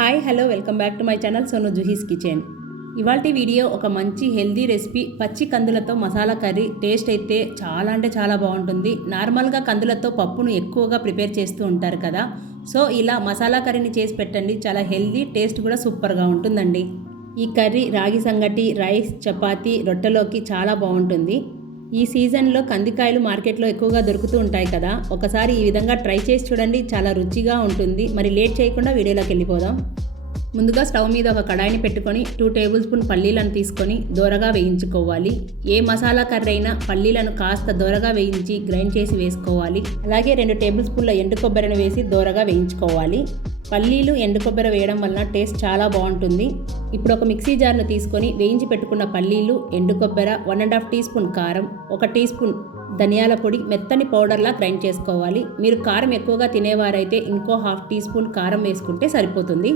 Hi hello welcome back to my channel Sonu Juhi's kitchen ఇవాళ video ఒక మంచి healthy recipe. పచ్చి కందులతో మసాలా కర్రీ. టేస్ట్ అయితే చాలా అంటే చాలా బాగుంటుంది. నార్మల్గా కందులతో పప్పును ఎక్కువగా ప్రిపేర్ చేస్తూ ఉంటారు కదా. సో ఇలా మసాలా కర్రీని చేసి పెట్టండి. చాలా హెల్దీ టేస్ట్ కూడా సూపర్గా ఉంటుందండి. ఈ కర్రీ రాగి సంగటి రైస్ చపాతీ రొట్టెలోకి చాలా బాగుంటుంది. ఈ సీజన్లో కందికాయలు మార్కెట్లో ఎక్కువగా దొరుకుతూ ఉంటాయి కదా ఒకసారి ఈ విధంగా ట్రై చేసి చూడండి చాలా రుచిగా ఉంటుంది. మరి లేట్ చేయకుండా వీడియోలోకి వెళ్ళిపోదాం. ముందుగా స్టవ్ మీద ఒక కడాయిని పెట్టుకొని టూ టేబుల్ స్పూన్ పల్లీలను తీసుకొని దోరగా వేయించుకోవాలి. ఏ మసాలా కర్రీ అయినా పల్లీలను కాస్త దోరగా వేయించి గ్రైండ్ చేసి వేసుకోవాలి. అలాగే రెండు టేబుల్ స్పూన్ల ఎండు కొబ్బరిని వేసి దోరగా వేయించుకోవాలి. పల్లీలు ఎండు కొబ్బరి వేయడం వలన టేస్ట్ చాలా బాగుంటుంది. ఇప్పుడు ఒక మిక్సీ జార్ను తీసుకొని వేయించి పెట్టుకున్న పల్లీలు ఎండు కొబ్బరి one and half teaspoon కారం ఒక టీ స్పూన్ ధనియాల పొడి మెత్తని పౌడర్లా గ్రైండ్ చేసుకోవాలి. మీరు కారం ఎక్కువగా తినేవారైతే ఇంకో హాఫ్ టీ స్పూన్ కారం వేసుకుంటే సరిపోతుంది.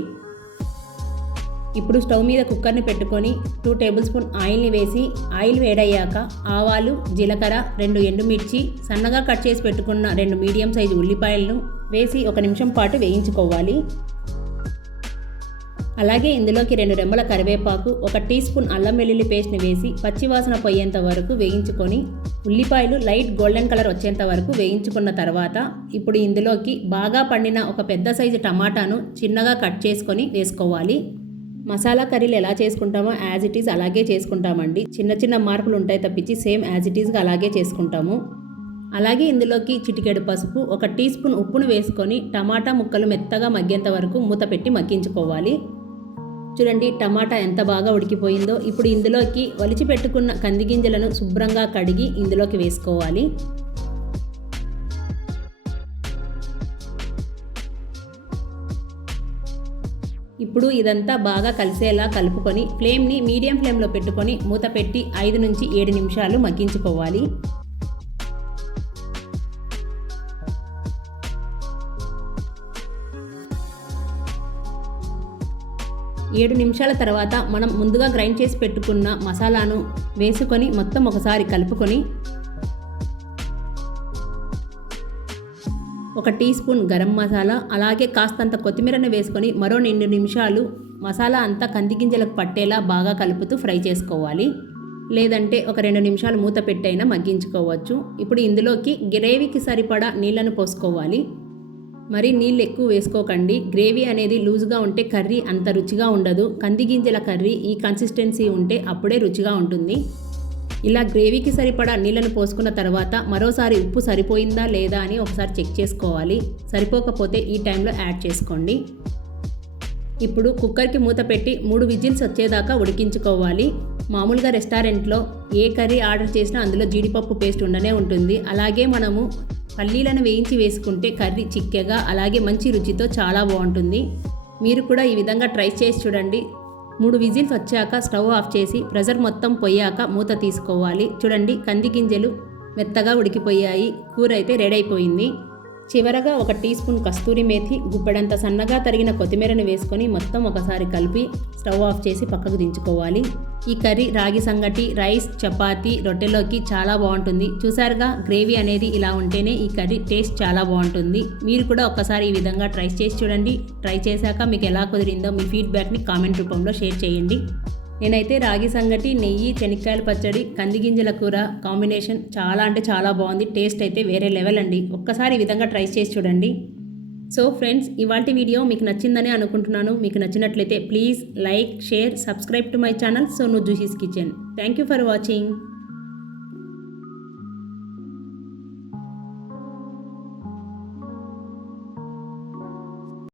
ఇప్పుడు స్టవ్ మీద కుక్కర్ని పెట్టుకొని టూ టేబుల్ స్పూన్ ఆయిల్ని వేసి ఆయిల్ వేడయ్యాక ఆవాలు జీలకర్ర రెండు ఎండుమిర్చి సన్నగా కట్ చేసి పెట్టుకున్న రెండు మీడియం సైజు ఉల్లిపాయలను వేసి ఒక నిమిషం పాటు వేయించుకోవాలి. అలాగే ఇందులోకి రెండు రెమ్మల కరివేపాకు ఒక టీ స్పూన్ అల్లం వెల్లుల్లి పేస్ట్ని వేసి పచ్చివాసన పోయేంత వరకు వేయించుకొని ఉల్లిపాయలు లైట్ గోల్డెన్ కలర్ వచ్చేంత వరకు వేయించుకున్న తర్వాత ఇప్పుడు ఇందులోకి బాగా పండిన ఒక పెద్ద సైజు టమాటాను చిన్నగా కట్ చేసుకొని వేసుకోవాలి. మసాలా కర్రీలు ఎలా చేసుకుంటామో యాజ్ ఇట్ ఈజ్ అలాగే చేసుకుంటామండి. చిన్న చిన్న మార్పులు ఉంటాయి తప్పించి సేమ్ యాజ్ ఇట్ ఈజ్గా అలాగే చేసుకుంటాము. అలాగే ఇందులోకి చిటికెడు పసుపు ఒక టీ స్పూన్ ఉప్పును వేసుకొని టమాటా ముక్కలు మెత్తగా మగ్గేంత వరకు మూత పెట్టి మగ్గించుకోవాలి. చూడండి టమాటా ఎంత బాగా ఉడికిపోయిందో. ఇప్పుడు ఇందులోకి ఒలిచి పెట్టుకున్న కంది గింజలను శుభ్రంగా కడిగి ఇందులోకి వేసుకోవాలి. ఇప్పుడు ఇదంతా బాగా కలిసేలా కలుపుకొని ఫ్లేమ్ని మీడియం ఫ్లేమ్లో పెట్టుకొని మూత పెట్టి ఐదు నుంచి ఏడు నిమిషాలు మగ్గించుకోవాలి. ఏడు నిమిషాల తర్వాత మనం ముందుగా గ్రైండ్ చేసి పెట్టుకున్న మసాలాను వేసుకొని మొత్తం ఒకసారి కలుపుకొని ఒక టీ స్పూన్ గరం మసాలా అలాగే కాస్తంత కొత్తిమీరను వేసుకొని మరో రెండు నిమిషాలు మసాలా అంతా కంది గింజలకు పట్టేలా బాగా కలుపుతూ ఫ్రై చేసుకోవాలి. లేదంటే ఒక రెండు నిమిషాలు మూత పెట్టైనా మగ్గించుకోవచ్చు. ఇప్పుడు ఇందులోకి గ్రేవీకి సరిపడా నీళ్ళను పోసుకోవాలి. మరి నీళ్ళు ఎక్కువ వేసుకోకండి. గ్రేవీ అనేది లూజ్గా ఉంటే కర్రీ అంత రుచిగా ఉండదు. కంది గింజల కర్రీ ఈ కన్సిస్టెన్సీ ఉంటే అప్పుడే రుచిగా ఉంటుంది. ఇలా గ్రేవీకి సరిపడా నీళ్ళను పోసుకున్న తర్వాత మరోసారి ఉప్పు సరిపోయిందా లేదా అని ఒకసారి చెక్ చేసుకోవాలి. సరిపోకపోతే ఈ టైంలో యాడ్ చేసుకోండి. ఇప్పుడు కుక్కర్కి మూత పెట్టి మూడు విజిల్స్ వచ్చేదాకా ఉడికించుకోవాలి. మామూలుగా రెస్టారెంట్లో ఏ కర్రీ ఆర్డర్ చేసినా అందులో జీడిపప్పు పేస్ట్ ఉండనే ఉంటుంది. అలాగే మనము పల్లీలను వేయించి వేసుకుంటే కర్రీ చిక్కగా అలాగే మంచి రుచితో చాలా బాగుంటుంది. మీరు కూడా ఈ విధంగా ట్రై చేసి చూడండి. మూడు విజిల్స్ వచ్చాక స్టవ్ ఆఫ్ చేసి ప్రెజర్ మొత్తం పోయాక మూత తీసుకోవాలి. చూడండి కంది గింజలు మెత్తగా ఉడికిపోయాయి. కూర అయితే రెడీ అయిపోయింది. చివరగా ఒక టీ స్పూన్ కస్తూరి మేథి గుప్పెడంత సన్నగా తరిగిన కొత్తిమీరను వేసుకొని మొత్తం ఒకసారి కలిపి స్టవ్ ఆఫ్ చేసి పక్కకు దించుకోవాలి. ఈ కర్రీ రాగి సంగటి రైస్ చపాతి రొట్టెలోకి చాలా బాగుంటుంది. చూసారుగా గ్రేవీ అనేది ఇలా ఉంటేనే ఈ కర్రీ టేస్ట్ చాలా బాగుంటుంది. మీరు కూడా ఒక్కసారి ఈ విధంగా ట్రై చేసి చూడండి. ట్రై చేశాక మీకు ఎలా కుదిరిందో మీ ఫీడ్బ్యాక్ని కామెంట్ రూపంలో షేర్ చేయండి. నేనైతే రాగి సంగటి నెయ్యి శనక్కాయల పచ్చడి కందిగింజల కూర కాంబినేషన్ చాలా అంటే చాలా బాగుంది. టేస్ట్ అయితే వేరే లెవెల్ అండి. ఒక్కసారి ఈ విధంగా ట్రై చేసి చూడండి. సో ఫ్రెండ్స్ ఇవాళ వీడియో మీకు నచ్చిందని అనుకుంటున్నాను. మీకు నచ్చినట్లయితే please like share subscribe to my channel Sonu Juhi's kitchen. Thank you for watching.